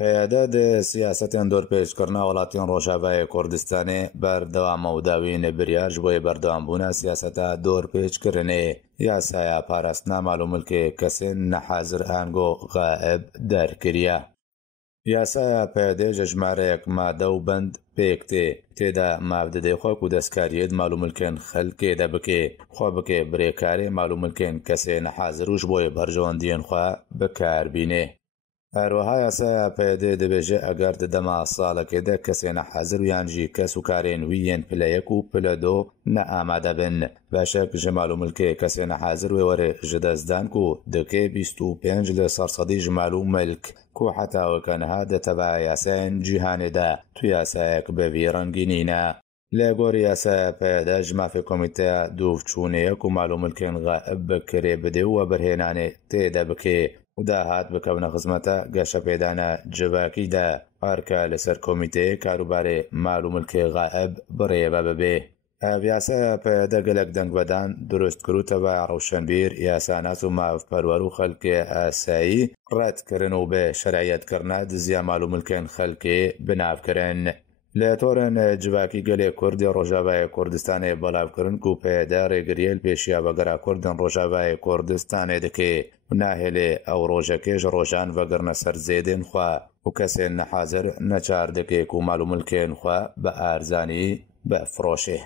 پێدەدە سیاسەتێن دۆرپێچکردنا وڵاتیان ڕۆژاوای کوردستانê berdewama û dawî nebiriyar ji bo berdewambûna siyaseta dorpêçkirinê yasaya parastina malûmilkê kesên nehazir ango gaeb derkiriye. Yasaya pêdê ji jmareyek made û bend pêk tê têda mavdidê xwe ku destkariyê di malûmilkên xelkê de bike xwe bike birêkarê malûmilkên kesê nehazir û ji bo berjewendiyên xwe bikarbînê. هەروەها یاسایە پێدێ دەبێژێ ئەگەر di dema salekê de kesê nehezir û yan jî kes û karên wî yên pile yek û pile do neamade bin. Beşek ji malûmilkê kesê nehezir wê were ji destdan ku dike 25% ji malûmilk ku heta wekeniha de teva yasayên cîhanê de tu yasayek bi vî rengî nîne. Lê gorî yasaya pêde ji mafê komîteya dûvçûnê ku malûmilkên gaeb bikirê bide û birhênanê têde bike û dahat bikevne xizmeta geşepêdana civakî de arka li ser komîteyê karûbarê malûmilkê gaeb birêve bibe. Ev yasaya pêde gelek dengvedan durust kir û teva rewşenbîr, yasanas û mavperwer û xelkê asayî red kirin û bê şerعiyetkirina diziya malûmilkên xelkê binav kirin. Lê torên civakî gelê Kurdê Rojavayê Kurdistanê belav kirin ku pêde rêgiriyê li pêşiya vegera Kurdên Rojavayê Kurdistanê dike û nahêlê ew rojekê ji rojan vegirne ser zêdên xwe û kesên nehazir neçar dike ku malûmilkên xwe bi arzanî bifroşe.